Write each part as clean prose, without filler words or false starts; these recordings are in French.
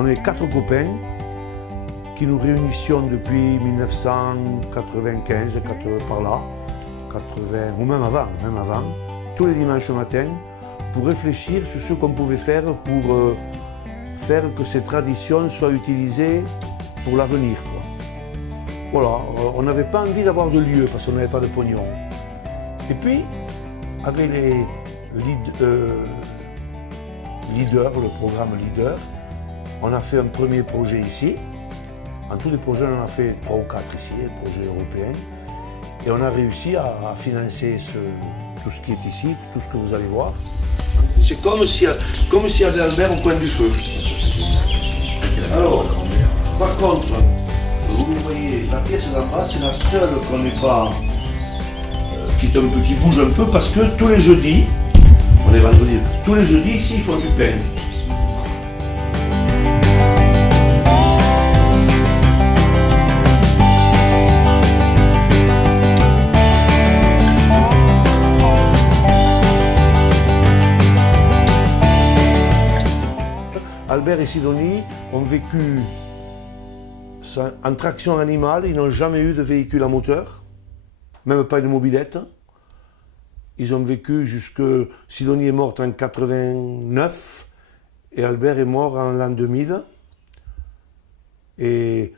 On est 4 copains qui nous réunissions depuis 1995, par là, 80, ou même avant, tous les dimanches matin, pour réfléchir sur ce qu'on pouvait faire pour faire que ces traditions soient utilisées pour l'avenir. Voilà, on n'avait pas envie d'avoir de lieu parce qu'on n'avait pas de pognon. Et puis, avec les leaders, le programme Leader, on a fait un premier projet ici. En tous les projets, on en a fait 3 ou 4 ici, les projets européens. Et on a réussi à financer tout ce qui est ici, tout ce que vous allez voir. C'est comme s'il y avait Albert au coin du feu. Alors, par contre, vous voyez, la pièce d'en bas, c'est la seule qu'on n'est pas, qui bouge un peu, parce que tous les jeudis, on est vendredi, tous les jeudis ici, ils font du pain. Albert et Sidonie ont vécu en traction animale, ils n'ont jamais eu de véhicule à moteur, même pas une mobilette. Ils ont vécu jusque... Sidonie est morte en 89 et Albert est mort en l'an 2000. Et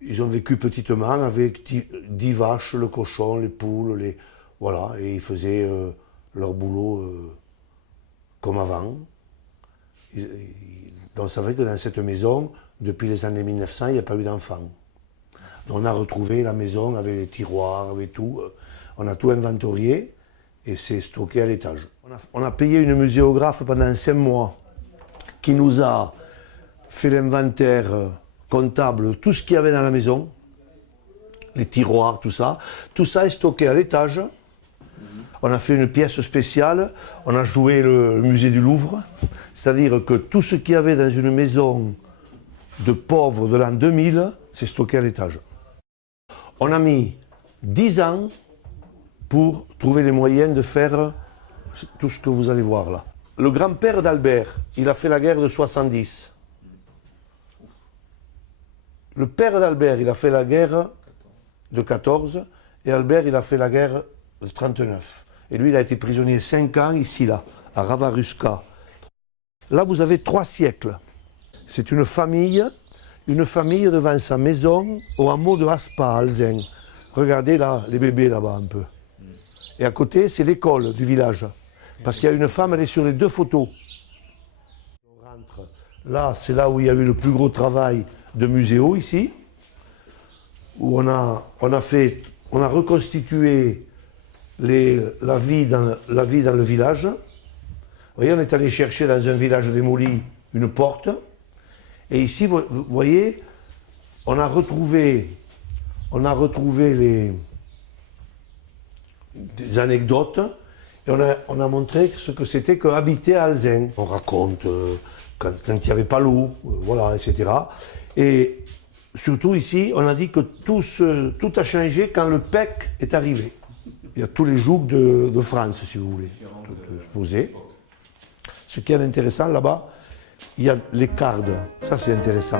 ils ont vécu petitement avec 10 vaches, le cochon, les poules, voilà, et ils faisaient leur boulot comme avant. Donc c'est vrai que dans cette maison, depuis les années 1900, il n'y a pas eu d'enfants. On a retrouvé la maison avec les tiroirs, avec tout. On a tout inventorié et c'est stocké à l'étage. On a payé une muséographe pendant 5 mois qui nous a fait l'inventaire comptable de tout ce qu'il y avait dans la maison, les tiroirs, tout ça. Tout ça est stocké à l'étage. On a fait une pièce spéciale, on a joué le musée du Louvre, c'est-à-dire que tout ce qu'il y avait dans une maison de pauvres de l'an 2000, c'est stocké à l'étage. On a mis 10 ans pour trouver les moyens de faire tout ce que vous allez voir là. Le grand-père d'Albert, il a fait la guerre de 70. Le père d'Albert, il a fait la guerre de 14, et Albert, il a fait la guerre de 39. Et lui, il a été prisonnier 5 ans, ici, là, à Ravaruska. Là, vous avez 3 siècles. C'est une famille devant sa maison, au hameau de Aspa, à Alzin. Regardez là, les bébés là-bas un peu. Et à côté, c'est l'école du village. Parce qu'il y a une femme, elle est sur les 2 photos. On rentre. Là, c'est là où il y a eu le plus gros travail de muséo, ici. Où on a reconstitué la vie dans le village. Vous voyez, on est allé chercher dans un village démoli une porte. Et ici, vous voyez, on a retrouvé des anecdotes et on a montré ce que c'était qu'habiter à Alzin. On raconte quand il n'y avait pas l'eau, voilà, etc. Et surtout ici, on a dit que tout a changé quand le PEC est arrivé. Il y a tous les jougs de France, si vous voulez, posés. Ce qui est intéressant là-bas, il y a les cardes. Ça, c'est intéressant.